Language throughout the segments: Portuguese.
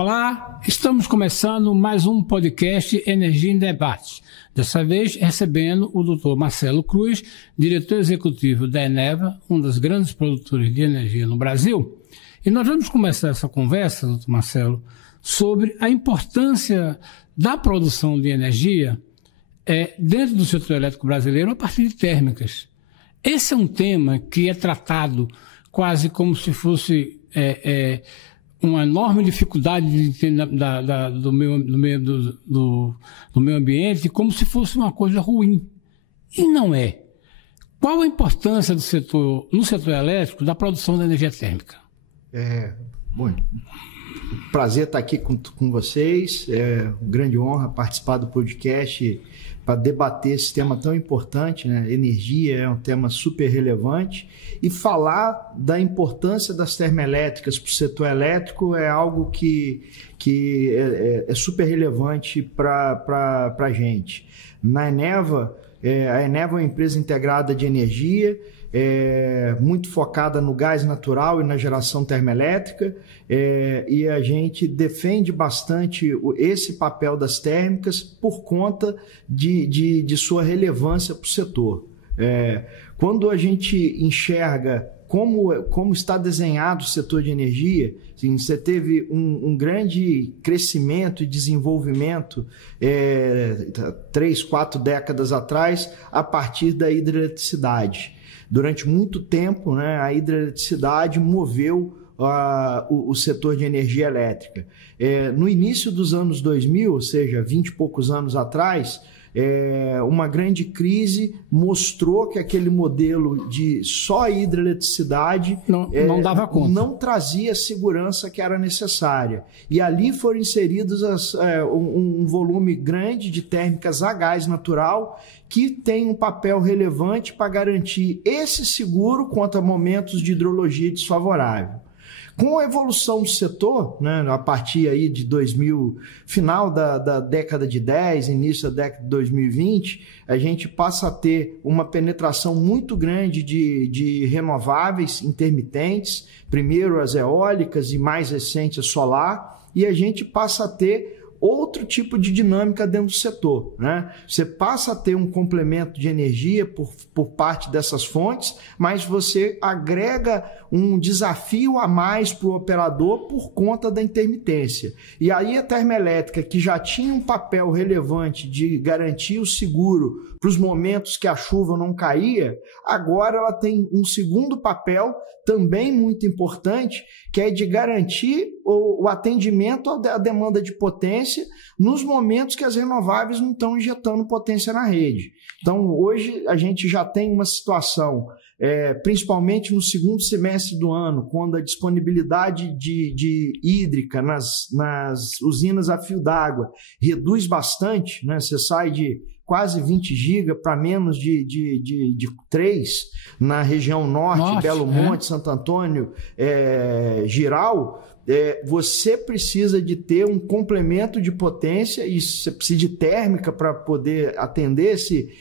Olá, estamos começando mais um podcast Energia em Debate. Dessa vez recebendo o Dr. Marcelo Cruz, diretor executivo da Eneva, um dos grandes produtores de energia no Brasil. E nós vamos começar essa conversa, Dr. Marcelo, sobre a importância da produção de energia dentro do setor elétrico brasileiro a partir de térmicas. Esse é um tema que é tratado quase como se fosse uma enorme dificuldade do meio ambiente, como se fosse uma coisa ruim. E não é. Qual a importância no setor elétrico da produção da energia térmica? Bom, prazer estar aqui com vocês. É uma grande honra participar do podcast para debater esse tema tão importante, né? Energia é um tema super relevante e falar da importância das termoelétricas para o setor elétrico é algo que é super relevante para a gente. Na Eneva, a Eneva é uma empresa integrada de energia, muito focada no gás natural e na geração termoelétrica, e a gente defende bastante esse papel das térmicas por conta de sua relevância para o setor. Quando a gente enxerga como está desenhado o setor de energia, assim, você teve um grande crescimento e desenvolvimento 3, 4 décadas atrás a partir da hidroeletricidade. Durante muito tempo, né, a hidroeletricidade moveu o setor de energia elétrica. No início dos anos 2000, ou seja, 20 e poucos anos atrás, uma grande crise mostrou que aquele modelo de só hidroeletricidade não dava conta, não trazia a segurança que era necessária. E ali foram inseridos um volume grande de térmicas a gás natural que tem um papel relevante para garantir esse seguro contra momentos de hidrologia desfavorável. Com a evolução do setor, né, a partir aí de 2000, final da década de 10, início da década de 2020, a gente passa a ter uma penetração muito grande de renováveis intermitentes, primeiro as eólicas e mais recente a solar, e a gente passa a ter outro tipo de dinâmica dentro do setor, né? Você passa a ter um complemento de energia por parte dessas fontes, mas você agrega um desafio a mais para o operador por conta da intermitência. E aí a termoelétrica, que já tinha um papel relevante de garantir o seguro para os momentos que a chuva não caía, agora ela tem um segundo papel também muito importante, que é de garantir o atendimento à demanda de potência nos momentos que as renováveis não estão injetando potência na rede. Então, hoje a gente já tem uma situação, principalmente no segundo semestre do ano, quando a disponibilidade de hídrica nas usinas a fio d'água reduz bastante, né? Você sai de quase 20 GB para menos de 3 na região norte, Belo Monte, Santo Antônio, Giral. Você precisa de ter um complemento de potência e você precisa de térmica para poder atender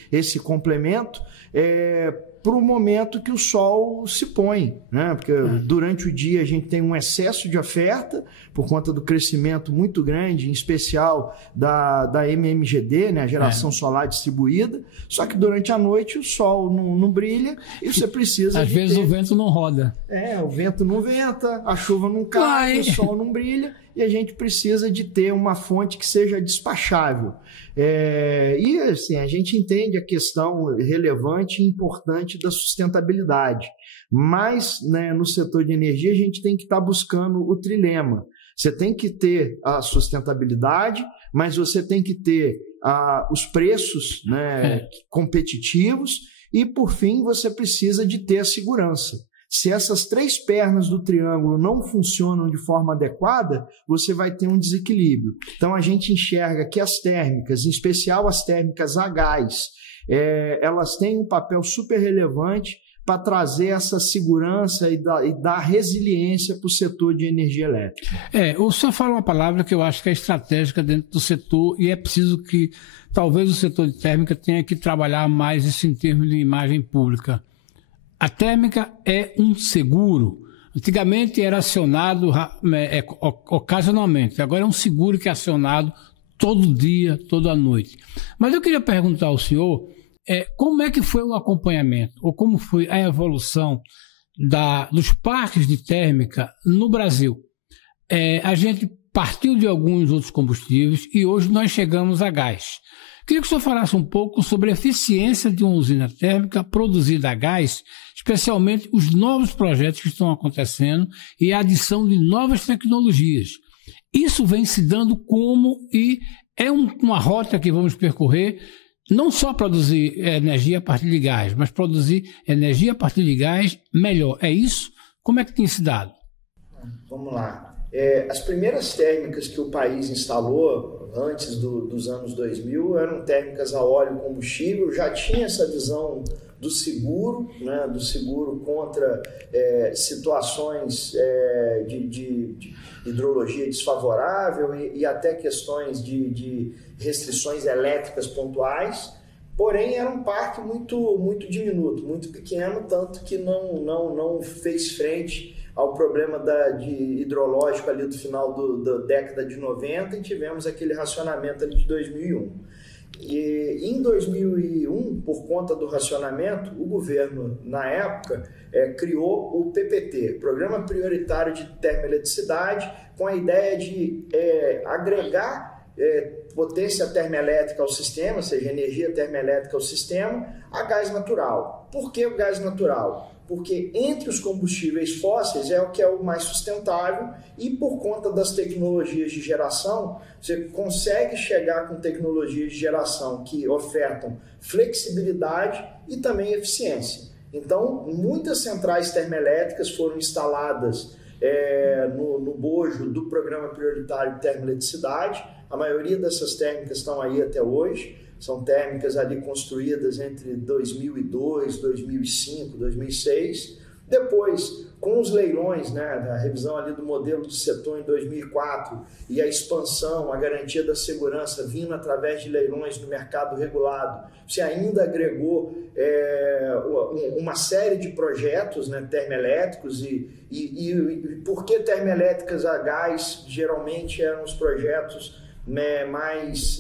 esse complemento para o momento que o sol se põe, né? Porque durante o dia a gente tem um excesso de oferta por conta do crescimento muito grande, em especial da MMGD, né? A geração solar distribuída, só que durante a noite o sol não brilha e você precisa Às vezes o vento não roda. O vento não venta, a chuva não cai, o sol não brilha e a gente precisa de ter uma fonte que seja despachável. E assim, a gente entende a questão relevante e importante da sustentabilidade, mas, né, no setor de energia a gente tem que estar buscando o trilema. Você tem que ter a sustentabilidade, mas você tem que ter os preços, né, competitivos e, por fim, você precisa de ter a segurança. Se essas 3 pernas do triângulo não funcionam de forma adequada, você vai ter um desequilíbrio. Então, a gente enxerga que as térmicas, em especial as térmicas a gás, elas têm um papel super relevante para trazer essa segurança e dar resiliência para o setor de energia elétrica. O senhor fala uma palavra que eu acho que é estratégica dentro do setor e é preciso que talvez o setor de térmica tenha que trabalhar mais isso em termos de imagem pública. A térmica é um seguro Antigamente era acionado ocasionalmente, agora é um seguro que é acionado todo dia, toda noite. Mas eu queria perguntar ao senhor como é que foi o acompanhamento, ou como foi a evolução dos parques de térmica no Brasil. A gente partiu de alguns outros combustíveis e hoje nós chegamos a gás. Queria que o senhor falasse um pouco sobre a eficiência de uma usina térmica produzida a gás, especialmente os novos projetos que estão acontecendo e a adição de novas tecnologias. Isso vem se dando e é uma rota que vamos percorrer, não só produzir energia a partir de gás, mas produzir energia a partir de gás melhor. É isso? Como é que tem se dado? Vamos lá. As primeiras térmicas que o país instalou antes dos anos 2000 eram térmicas a óleo combustível, já tinha essa visão do seguro, né, do seguro contra situações de hidrologia desfavorável e até questões de restrições elétricas pontuais, porém era um parque muito diminuto, muito pequeno, tanto que não fez frente ao problema hidrológico ali do final da década de 90 e tivemos aquele racionamento ali de 2001. E em 2001, por conta do racionamento, o governo, na época, criou o PPT, Programa Prioritário de Termoeletricidade, com a ideia de agregar potência termoelétrica ao sistema, ou seja, energia termoelétrica ao sistema, a gás natural. Por que o gás natural? Porque entre os combustíveis fósseis é o que é o mais sustentável e por conta das tecnologias de geração, você consegue chegar com tecnologias de geração que ofertam flexibilidade e também eficiência. Então, muitas centrais termoelétricas foram instaladas no bojo do Programa Prioritário de Termoeletricidade. A maioria dessas térmicas estão aí até hoje. São térmicas ali construídas entre 2002, 2005, 2006. Depois, com os leilões, né, a revisão ali do modelo do setor em 2004 e a expansão, a garantia da segurança vindo através de leilões no mercado regulado, você ainda agregou uma série de projetos, né, termoelétricos e por que termoelétricas a gás geralmente eram os projetos mais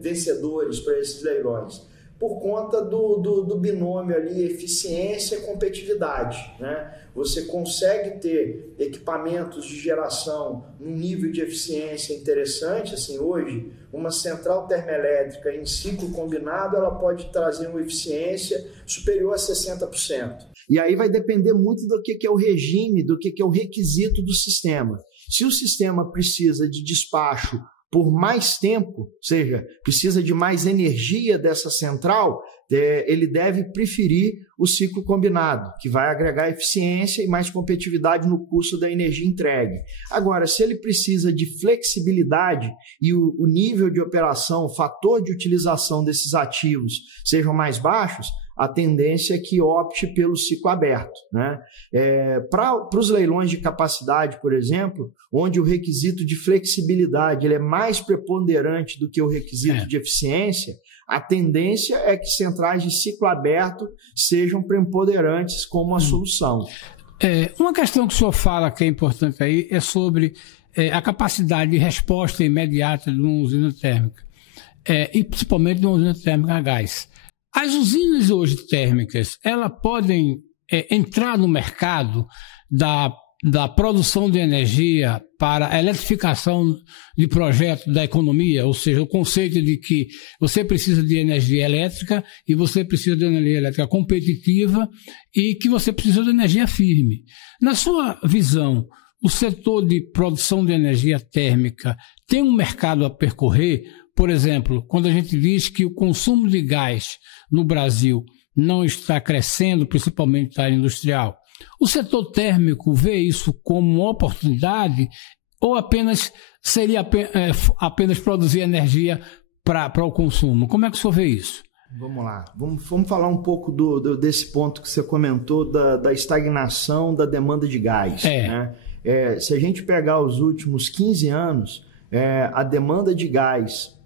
vencedores para esses leilões, por conta do binômio ali eficiência e competitividade, né? Você consegue ter equipamentos de geração num nível de eficiência interessante, assim, hoje uma central termoelétrica em ciclo combinado ela pode trazer uma eficiência superior a 60%. E aí vai depender muito do que é o regime, do que é o requisito do sistema. Se o sistema precisa de despacho por mais tempo, ou seja, precisa de mais energia dessa central, ele deve preferir o ciclo combinado, que vai agregar eficiência e mais competitividade no custo da energia entregue. Agora, se ele precisa de flexibilidade e o nível de operação, o fator de utilização desses ativos sejam mais baixos, a tendência é que opte pelo ciclo aberto, né? Para os leilões de capacidade, por exemplo, onde o requisito de flexibilidade ele é mais preponderante do que o requisito de eficiência, a tendência é que centrais de ciclo aberto sejam preponderantes como a solução. Uma questão que o senhor fala que é importante aí é sobre a capacidade de resposta imediata de uma usina térmica, e principalmente de uma usina térmica a gás. As usinas hoje térmicas, elas podem entrar no mercado da produção de energia para a eletrificação de projetos da economia, ou seja, o conceito de que você precisa de energia elétrica e você precisa de energia elétrica competitiva e que você precisa de energia firme. Na sua visão, o setor de produção de energia térmica tem um mercado a percorrer? Por exemplo, quando a gente diz que o consumo de gás no Brasil não está crescendo, principalmente na área industrial, o setor térmico vê isso como uma oportunidade ou seria apenas produzir energia para o consumo? Como é que o senhor vê isso? Vamos lá, vamos falar um pouco desse ponto que você comentou da estagnação da demanda de gás. Né? Se a gente pegar os últimos 15 anos, a demanda de gás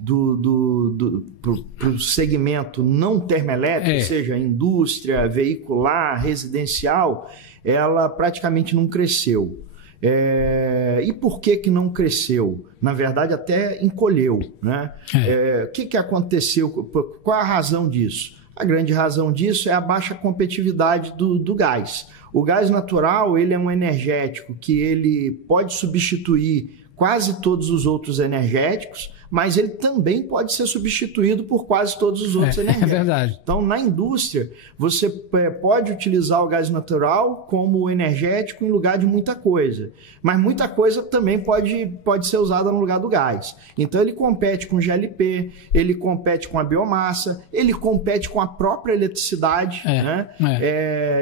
para o segmento não termoelétrico, seja indústria, veicular, residencial, ela praticamente não cresceu. E por que não cresceu? Na verdade, até encolheu, né? O que aconteceu? Qual a razão disso? A grande razão disso é a baixa competitividade do gás. O gás natural, ele é um energético que ele pode substituir quase todos os outros energéticos, mas ele também pode ser substituído por quase todos os outros energéticos. É verdade. Então, na indústria, você pode utilizar o gás natural como energético em lugar de muita coisa, mas muita coisa também pode ser usada no lugar do gás. Então, ele compete com o GLP, ele compete com a biomassa, ele compete com a própria eletricidade.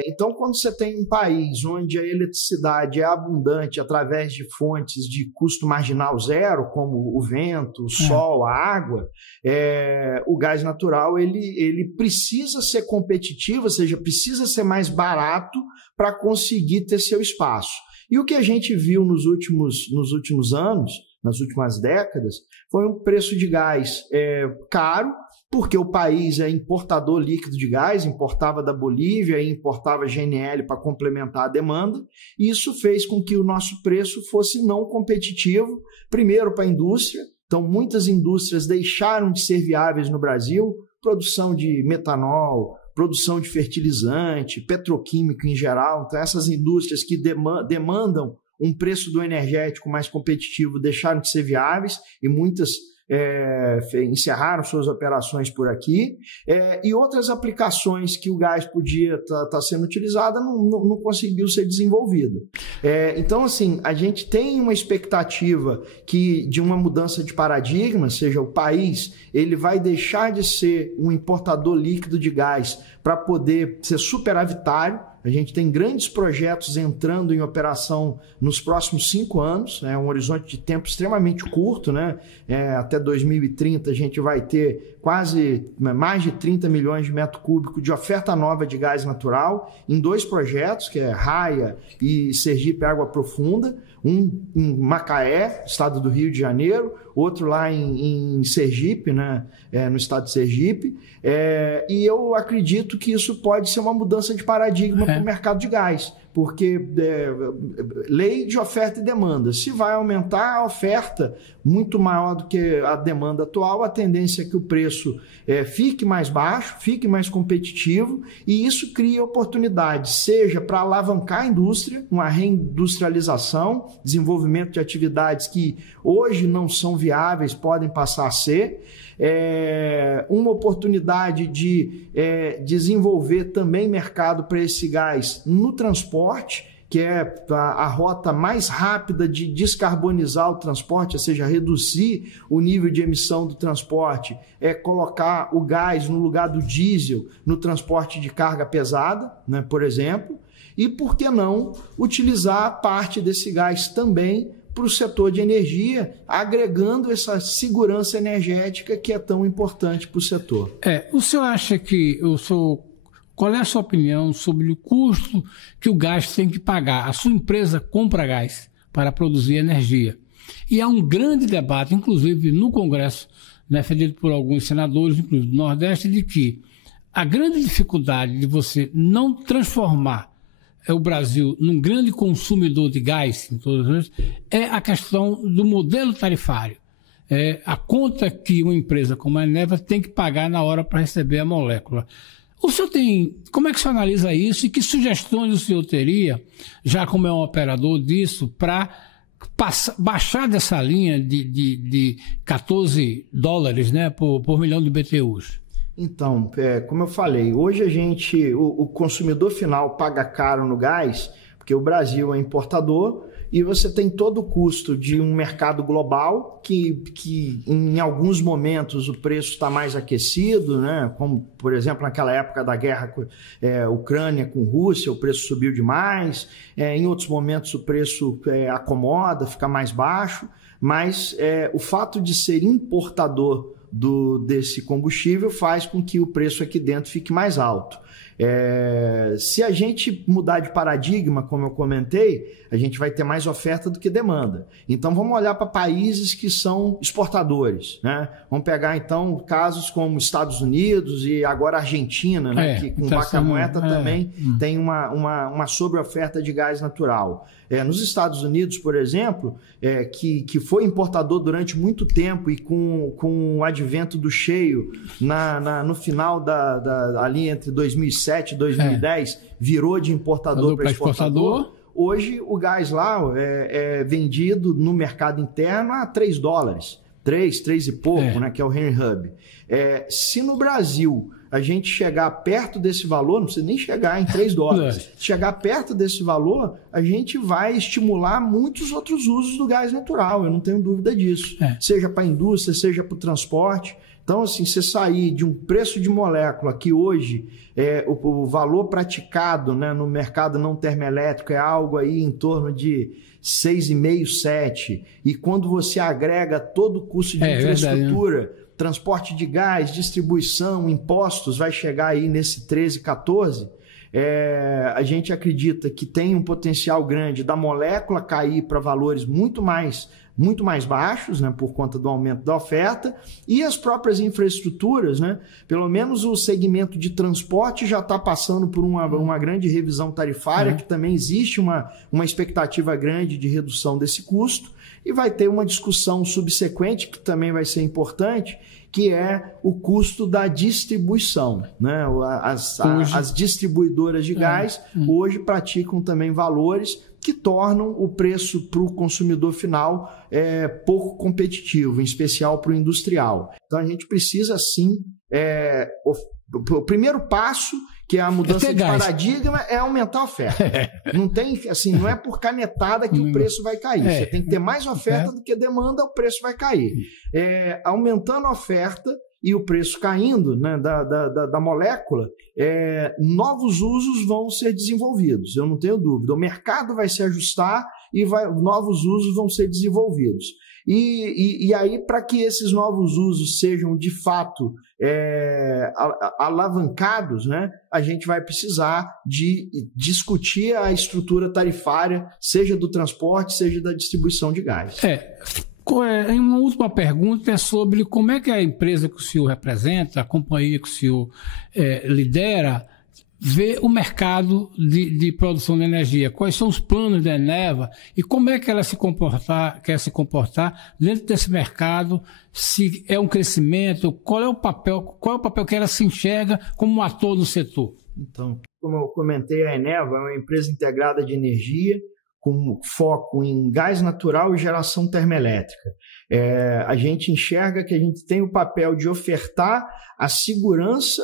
Então, quando você tem um país onde a eletricidade é abundante através de fontes de custo marginal zero, como o vento, o sol, a água, o gás natural ele precisa ser competitivo, ou seja, precisa ser mais barato para conseguir ter seu espaço. E o que a gente viu nos últimos anos, nas últimas décadas, foi um preço de gás caro, porque o país é importador líquido de gás, importava da Bolívia e importava GNL para complementar a demanda, e isso fez com que o nosso preço fosse não competitivo, primeiro para a indústria. Então, muitas indústrias deixaram de ser viáveis no Brasil, produção de metanol, produção de fertilizante, petroquímico em geral. Então, essas indústrias que demandam um preço do energético mais competitivo deixaram de ser viáveis e muitas encerraram suas operações por aqui, e outras aplicações que o gás podia estar sendo utilizado não conseguiu ser desenvolvida. Então, assim, a gente tem uma expectativa de uma mudança de paradigma, ou seja, o país ele vai deixar de ser um importador líquido de gás para poder ser superavitário. A gente tem grandes projetos entrando em operação nos próximos 5 anos, um horizonte de tempo extremamente curto, né? Até 2030 a gente vai ter mais de 30 milhões de metros cúbicos de oferta nova de gás natural em 2 projetos, que é Raia e Sergipe Água Profunda, um em Macaé, estado do Rio de Janeiro, outro lá em Sergipe, né? No estado de Sergipe, e eu acredito que isso pode ser uma mudança de paradigma para o mercado de gás, porque lei de oferta e demanda, se vai aumentar a oferta muito maior do que a demanda atual, a tendência é que o preço fique mais baixo, fique mais competitivo, e isso cria oportunidades, seja para alavancar a indústria, uma reindustrialização, desenvolvimento de atividades que hoje não são viáveis, podem passar a ser, uma oportunidade de desenvolver também mercado para esse gás no transporte, que é a rota mais rápida de descarbonizar o transporte, ou seja, reduzir o nível de emissão do transporte, colocar o gás no lugar do diesel no transporte de carga pesada, né, por exemplo, e por que não utilizar parte desse gás também para o setor de energia, agregando essa segurança energética que é tão importante para o setor. O senhor acha que qual é a sua opinião sobre o custo que o gás tem que pagar? A sua empresa compra gás para produzir energia. E há um grande debate, inclusive no Congresso, feito por alguns senadores, inclusive do Nordeste, de que a grande dificuldade de você não transformar o Brasil num grande consumidor de gás, em todas as vezes, é a questão do modelo tarifário. A conta que uma empresa como a Eneva tem que pagar na hora para receber a molécula. Como é que o senhor analisa isso e que sugestões o senhor teria, já como é um operador disso, para baixar dessa linha de $14, né, por milhão de BTUs? Então, como eu falei, hoje o consumidor final paga caro no gás, porque o Brasil é importador e você tem todo o custo de um mercado global que em alguns momentos o preço está mais aquecido, né? Como, por exemplo, naquela época da guerra Ucrânia com Rússia, o preço subiu demais, em outros momentos o preço acomoda, fica mais baixo, mas o fato de ser importador desse combustível faz com que o preço aqui dentro fique mais alto. Se a gente mudar de paradigma, como eu comentei, a gente vai ter mais oferta do que demanda. Então vamos olhar para países que são exportadores, né? Vamos pegar então casos como Estados Unidos e agora Argentina, né? Que com Vaca Muerta também tem uma sobreoferta de gás natural. Nos Estados Unidos, por exemplo, que foi importador durante muito tempo e com o advento do cheio no final ali entre 2007 e 2010, virou de importador para exportador. Hoje o gás lá é vendido no mercado interno a $3. 3 e pouco, né, que é o Henry Hub. Se no Brasil a gente chegar perto desse valor, não precisa nem chegar em $3, se chegar perto desse valor, a gente vai estimular muitos outros usos do gás natural, eu não tenho dúvida disso. Seja para a indústria, seja para o transporte. Então, assim, você sair de um preço de molécula que hoje o valor praticado, né, no mercado não termoelétrico é algo aí em torno de 6,5, 7, e quando você agrega todo o custo de infraestrutura, verdade, né? Transporte de gás, distribuição, impostos, vai chegar aí nesse 13, 14, a gente acredita que tem um potencial grande da molécula cair para valores muito mais baixos, né, por conta do aumento da oferta, e as próprias infraestruturas, né, pelo menos o segmento de transporte já está passando por uma grande revisão tarifária, que também existe uma expectativa grande de redução desse custo, e vai ter uma discussão subsequente, que também vai ser importante, que é o custo da distribuição, né? As distribuidoras de gás hoje praticam também valores que tornam o preço para o consumidor final pouco competitivo, em especial para o industrial. Então a gente precisa sim, o primeiro passo, que é a mudança de paradigma, é aumentar a oferta. Não tem, assim, não é por canetada que o preço vai cair. Você tem que ter mais oferta do que demanda, o preço vai cair. Aumentando a oferta e o preço caindo, né, da molécula, novos usos vão ser desenvolvidos, eu não tenho dúvida. O mercado vai se ajustar e novos usos vão ser desenvolvidos. E aí, para que esses novos usos sejam de fato alavancados, né, a gente vai precisar de discutir a estrutura tarifária, seja do transporte, seja da distribuição de gás. Uma última pergunta é sobre como é que a empresa que o senhor representa, a companhia que o senhor lidera, vê o mercado de produção de energia. Quais são os planos da Eneva e como é que ela quer se comportar dentro desse mercado, se é um crescimento, qual é o papel que ela se enxerga como um ator no setor? Então, como eu comentei, a Eneva é uma empresa integrada de energia, com foco em gás natural e geração termoelétrica. A gente enxerga que a gente tem o papel de ofertar a segurança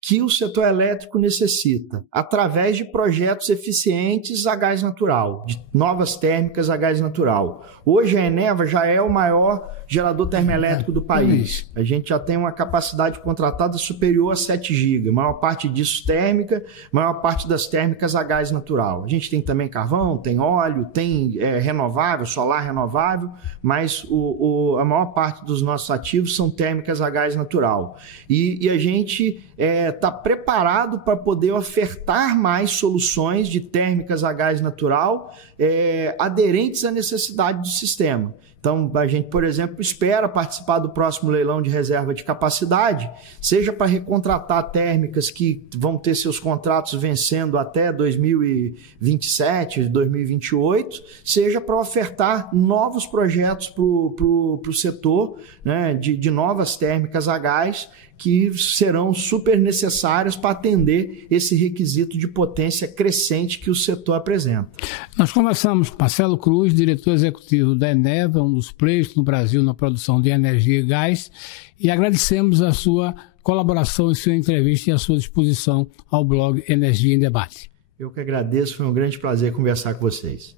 que o setor elétrico necessita, através de projetos eficientes a gás natural, de novas térmicas a gás natural. Hoje a Eneva já é o maior gerador termoelétrico do país. A gente já tem uma capacidade contratada superior a 7 GB, maior parte disso térmica, maior parte das térmicas a gás natural. A gente tem também carvão, tem óleo, tem renovável, solar renovável, mas a maior parte dos nossos ativos são térmicas a gás natural. E a gente está preparado para poder ofertar mais soluções de térmicas a gás natural aderentes à necessidade do sistema. Então, a gente, por exemplo, espera participar do próximo leilão de reserva de capacidade, seja para recontratar térmicas que vão ter seus contratos vencendo até 2027, 2028, seja para ofertar novos projetos para o setor, né, de novas térmicas a gás, que serão super necessárias para atender esse requisito de potência crescente que o setor apresenta. Nós conversamos com Marcelo Cruz, diretor executivo da Eneva, um dos players no Brasil na produção de energia e gás, e agradecemos a sua colaboração em sua entrevista e a sua disposição ao blog Energia em Debate. Eu que agradeço, foi um grande prazer conversar com vocês.